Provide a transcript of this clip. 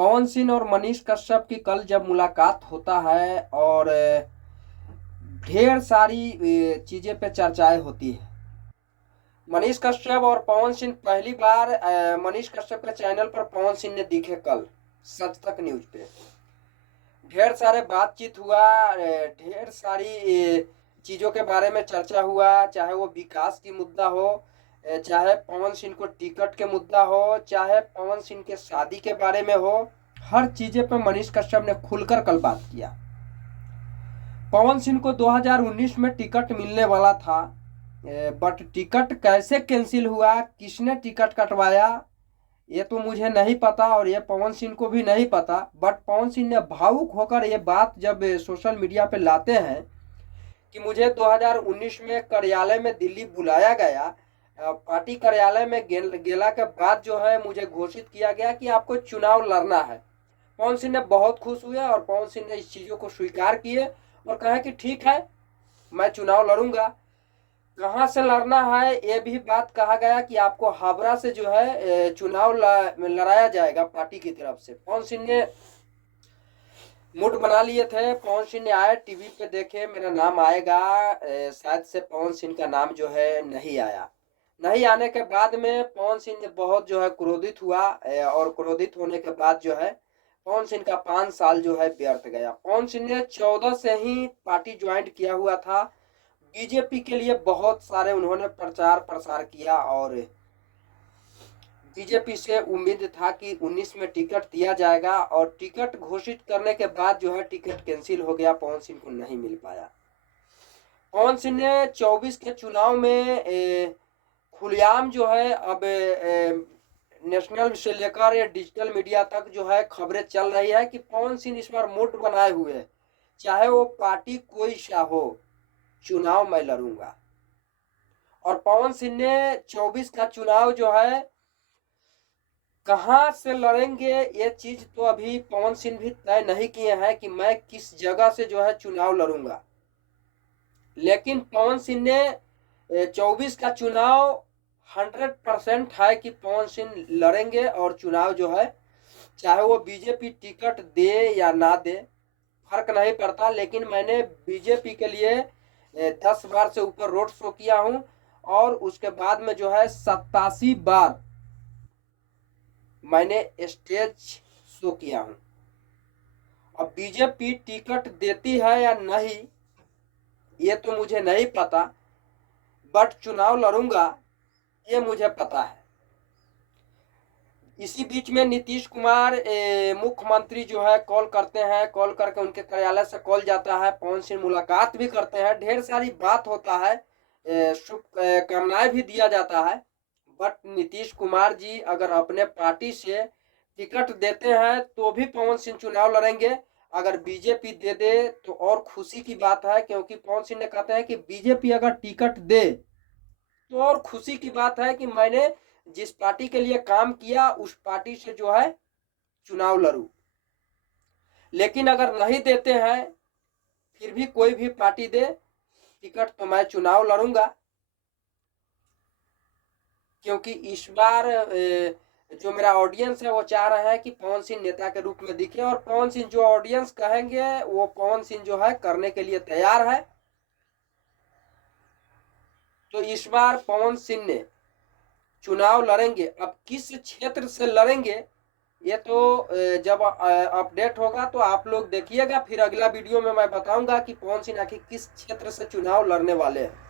पवन सिंह और मनीष कश्यप की कल जब मुलाकात होता है और ढेर सारी चीज़ें पे चर्चाएं होती है। मनीष कश्यप और पवन सिंह पहली बार मनीष कश्यप के चैनल पर पवन सिंह ने दिखे कल सच तक न्यूज पे। ढेर सारे बातचीत हुआ, ढेर सारी चीज़ों के बारे में चर्चा हुआ, चाहे वो विकास की मुद्दा हो, चाहे पवन सिंह को टिकट के मुद्दा हो, चाहे पवन सिंह के शादी के बारे में हो। हर चीज़ें पे मनीष कश्यप ने खुलकर कल बात किया। पवन सिंह को 2019 में टिकट मिलने वाला था, बट टिकट कैसे कैंसिल हुआ, किसने टिकट कटवाया, ये तो मुझे नहीं पता और ये पवन सिंह को भी नहीं पता। बट पवन सिंह ने भावुक होकर ये बात जब सोशल मीडिया पे लाते हैं कि मुझे 2019 में कार्यालय में दिल्ली बुलाया गया, पार्टी कार्यालय में गेला के बाद जो है मुझे घोषित किया गया कि आपको चुनाव लड़ना है। पवन सिंह ने बहुत खुश हुए और पवन सिंह ने इस चीज़ों को स्वीकार किए और कहा कि ठीक है, मैं चुनाव लड़ूंगा। कहाँ से लड़ना है ये भी बात कहा गया कि आपको हावड़ा से जो है चुनाव लड़ाया जाएगा पार्टी की तरफ से। पवन सिंह ने मूड बना लिए थे। पवन सिंह ने आए, टीवी पे देखे मेरा नाम आएगा, शायद से पवन सिंह का नाम जो है नहीं आया। नहीं आने के बाद में पवन सिंह ने बहुत जो है क्रोधित हुआ और क्रोधित होने के बाद जो है पवन सिंह का 5 साल जो है व्यर्थ गया। पवन सिंह ने 14 से ही पार्टी ज्वाइन किया हुआ था। बीजेपी के लिए बहुत सारे उन्होंने प्रचार प्रसार किया और बीजेपी से उम्मीद था कि 19 में टिकट दिया जाएगा और टिकट घोषित करने के बाद जो है टिकट कैंसिल हो गया, पवन सिंह को नहीं मिल पाया। पवन सिंह ने 24 के चुनाव में खुलेआम जो है अब नेशनल से लेकर डिजिटल मीडिया तक जो है खबरें चल रही है कि पवन सिंह इस बार मूड बनाए हुए है, चाहे वो पार्टी कोई सा हो, चुनाव मैं लड़ूंगा। और पवन सिंह ने 24 का चुनाव जो है कहां से लड़ेंगे ये चीज तो अभी पवन सिंह भी तय नहीं किए हैं कि मैं किस जगह से जो है चुनाव लड़ूंगा। लेकिन पवन सिंह ने 24 का चुनाव 100% है कि पवन सिंह लड़ेंगे और चुनाव जो है चाहे वो बीजेपी टिकट दे या ना दे फर्क नहीं पड़ता। लेकिन मैंने बीजेपी के लिए 10 बार से ऊपर रोड शो किया हूं और उसके बाद में जो है 87 बार मैंने स्टेज शो किया हूं। अब बीजेपी टिकट देती है या नहीं ये तो मुझे नहीं पता, बट चुनाव लड़ूंगा ये मुझे पता है। इसी बीच में नीतीश कुमार मुख्यमंत्री जो है कॉल करते हैं, कॉल करके उनके कार्यालय से कॉल जाता है, पवन सिंह मुलाकात भी करते हैं, ढेर सारी बात होता है, शुभकामनाएं भी दिया जाता है। बट नीतीश कुमार जी अगर अपने पार्टी से टिकट देते हैं तो भी पवन सिंह चुनाव लड़ेंगे। अगर बीजेपी दे दे तो और खुशी की बात है, क्योंकि पवन सिंह ने कहते हैं कि बीजेपी अगर टिकट दे तो और खुशी की बात है कि मैंने जिस पार्टी के लिए काम किया उस पार्टी से जो है चुनाव लड़ूं। लेकिन अगर नहीं देते हैं, फिर भी कोई भी पार्टी दे टिकट तो मैं चुनाव लड़ूंगा, क्योंकि इस बार जो मेरा ऑडियंस है वो चाह रहा है कि पवन सिंह नेता के रूप में दिखे और पवन सिंह जो ऑडियंस कहेंगे वो पवन सिंह जो है करने के लिए तैयार है। तो इस बार पवन सिंह ने चुनाव लड़ेंगे। अब किस क्षेत्र से लड़ेंगे ये तो जब अपडेट होगा तो आप लोग देखिएगा, फिर अगला वीडियो में मैं बताऊंगा कि पवन सिंह आखिर किस क्षेत्र से चुनाव लड़ने वाले हैं।